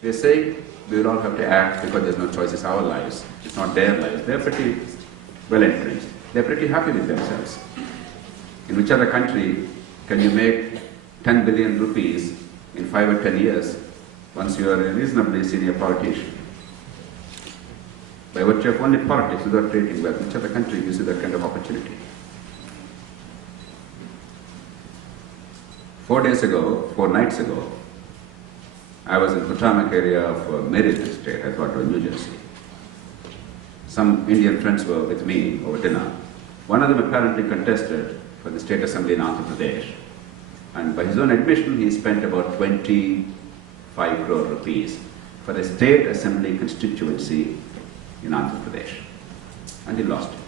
They're saying we will all have to act because there's no choice, it's our lives, it's not their lives. They're pretty well entrenched. They're pretty happy with themselves. In which other country can you make 10 billion rupees in 5 or 10 years once you are a reasonably senior politician? By virtue of only politics, without creating wealth, which other country gives you that kind of opportunity? 4 nights ago, I was in Potomac area of Maryland state, I thought it was New Jersey. Some Indian friends were with me over dinner. One of them apparently contested for the state assembly in Andhra Pradesh. And by his own admission, he spent about 25 crore rupees for a state assembly constituency in Andhra Pradesh. And he lost it.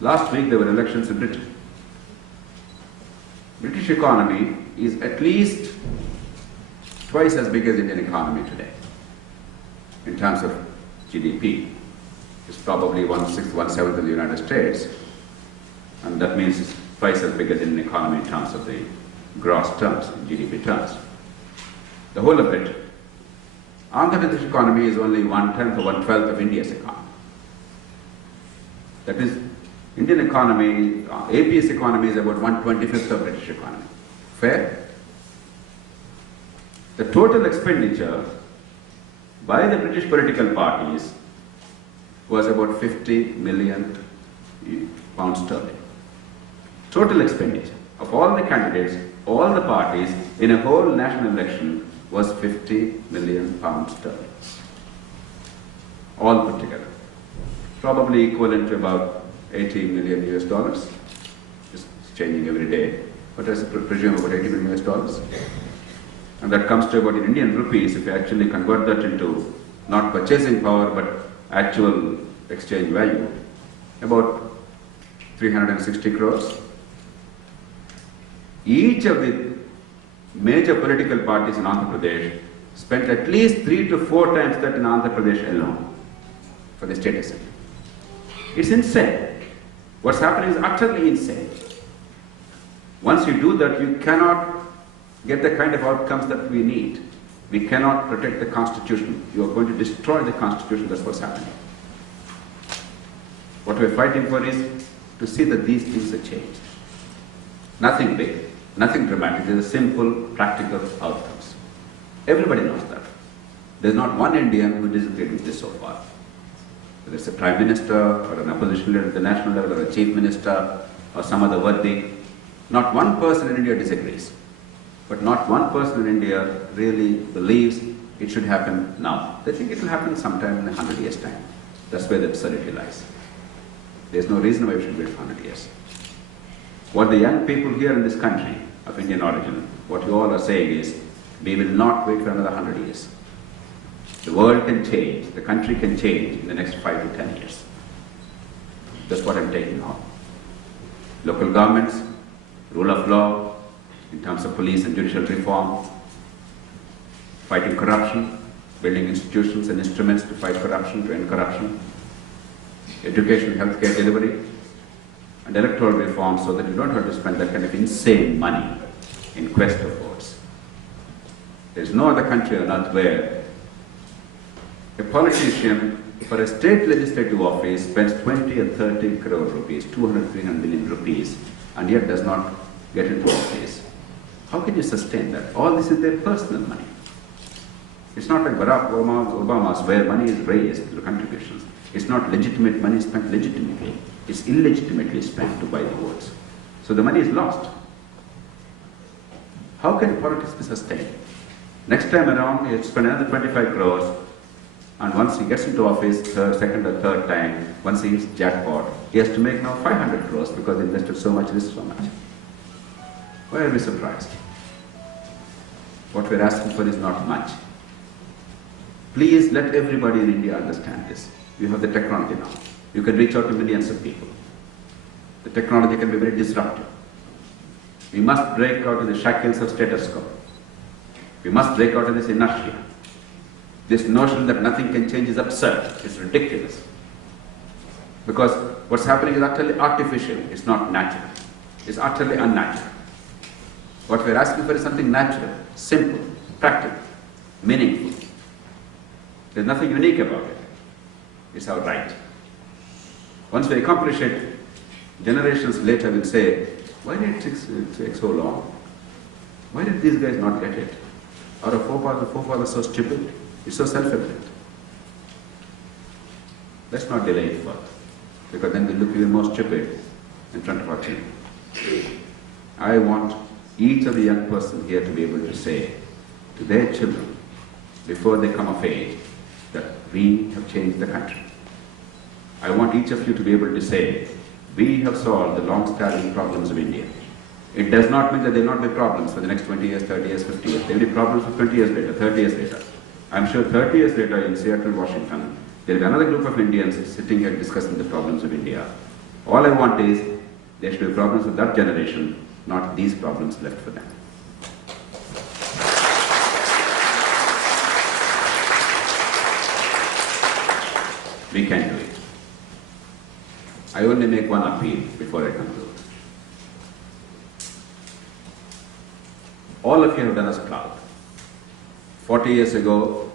Last week there were elections in Britain. British economy is at least twice as big as Indian economy today in terms of GDP. It's probably 1/6, 1/7 of the United States, and that means it's twice as big as Indian economy in terms of the gross terms, in GDP terms. The whole of it, Andhra Pradesh economy is only 1/10 or 1/12 of India's economy. That is, Indian economy, AP's economy is about 1/25 of British economy. Fair? The total expenditure by the British political parties was about 50 million pounds sterling. Total expenditure of all the candidates, all the parties in a whole national election was 50 million pounds sterling. All put together. Probably equivalent to about 80 million US dollars. It's changing every day, but I presume about 80 million US dollars. And that comes to about, in Indian rupees, if you actually convert that into not purchasing power but actual exchange value, about 360 crores. Each of the major political parties in Andhra Pradesh spent at least 3 to 4 times that in Andhra Pradesh alone for the state assembly. It's insane. What's happening is utterly insane. Once you do that, you cannot get the kind of outcomes that we need. We cannot protect the Constitution. You are going to destroy the Constitution. That's what's happening. What we're fighting for is to see that these things are changed. Nothing big, nothing dramatic. There's a simple, practical outcomes. Everybody knows that. There's not one Indian who disagreed with this so far. Whether it's a prime minister or an opposition leader at the national level or a chief minister or some other worthy, not one person in India disagrees. But not one person in India really believes it should happen now. They think it will happen sometime in 100 years' time. That's where the absurdity lies. There's no reason why we should wait for 100 years. What the young people here in this country of Indian origin, what you all are saying is, we will not wait for another 100 years. The world can change, the country can change in the next 5 to 10 years. That's what I'm taking on. Local governments, rule of law, in terms of police and judicial reform, fighting corruption, building institutions and instruments to fight corruption, to end corruption, education, healthcare delivery, and electoral reform so that you don't have to spend that kind of insane money in quest of votes. There's no other country on earth where a politician for a state legislative office spends 20 or 30 crore rupees, 200, 300 million rupees, and yet does not get into office. How can you sustain that? All this is their personal money. It's not like Barack Obama's where money is raised through contributions. It's not legitimate money spent legitimately. It's illegitimately spent to buy the votes. So the money is lost. How can politics be sustained? Next time around, he has to spend another 25 crores, and once he gets into office, second or third time, once he hits jackpot, he has to make now 500 crores because he invested so much, this so much. Why are we surprised? What we're asking for is not much. Please let everybody in India understand this. You have the technology now. You can reach out to millions of people. The technology can be very disruptive. We must break out of the shackles of status quo. We must break out of this inertia. This notion that nothing can change is absurd. It's ridiculous. Because what's happening is utterly artificial. It's not natural. It's utterly unnatural. What we're asking for is something natural, simple, practical, meaningful. There's nothing unique about it. It's our right. Once we accomplish it, generations later will say, why did it take so long? Why did these guys not get it? Are our forefathers so stupid? It's so self-evident. Let's not delay it further, because then we look even more stupid in front of our children. I want each of the young person here to be able to say to their children, before they come of age, that we have changed the country. I want each of you to be able to say, we have solved the long-standing problems of India. It does not mean that there will not be problems for the next 20 years, 30 years, 50 years. There will be problems for 20 years later, 30 years later. I'm sure 30 years later in Seattle, Washington, there will be another group of Indians sitting here discussing the problems of India. All I want is there should be problems with that generation, not these problems left for them. We can do it. I only make one appeal before I conclude. All of you have done us proud. 40 years ago,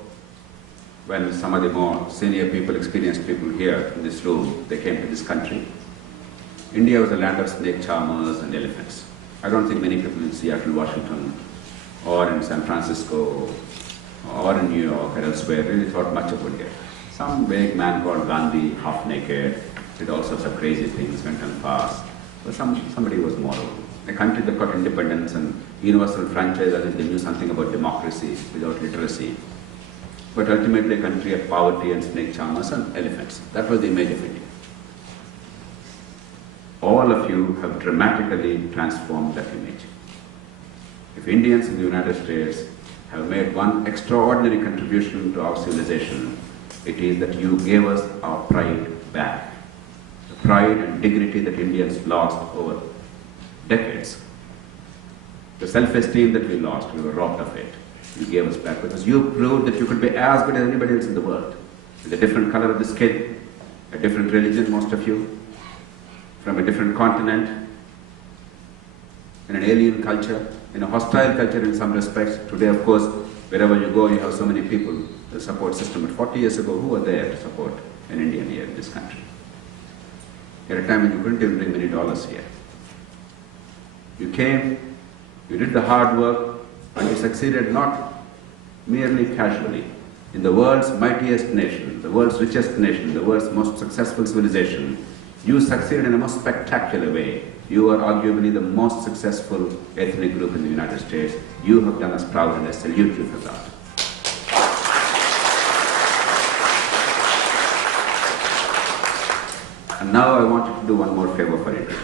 when some of the more senior people, experienced people here in this room, they came to this country, India was a land of snake charmers and elephants. I don't think many people in Seattle, Washington, or in San Francisco, or in New York or elsewhere really thought much of India. Some vague man called Gandhi, half naked, did all sorts of crazy things, went on fast. But somebody was moral. A country that got independence and universal franchise, as if they knew something about democracy without literacy. But ultimately a country of poverty and snake charmers and elephants. That was the image of India. All of you have dramatically transformed that image. If Indians in the United States have made one extraordinary contribution to our civilization, it is that you gave us our pride back. The pride and dignity that Indians lost over decades. The self-esteem that we lost, we were robbed of it. You gave us back because you proved that you could be as good as anybody else in the world. With a different color of the skin, a different religion, most of you, from a different continent, in an alien culture, in a hostile culture in some respects. Today, of course, wherever you go, you have so many people, the support system. But 40 years ago, who were there to support an Indian here in this country? At a time when you couldn't even bring many dollars here. You came, you did the hard work, and you succeeded not merely casually. In the world's mightiest nation, the world's richest nation, the world's most successful civilization, you succeeded in a most spectacular way. You are arguably the most successful ethnic group in the United States. You have done us proud, and I salute you for that. And now I want you to do one more favor for India.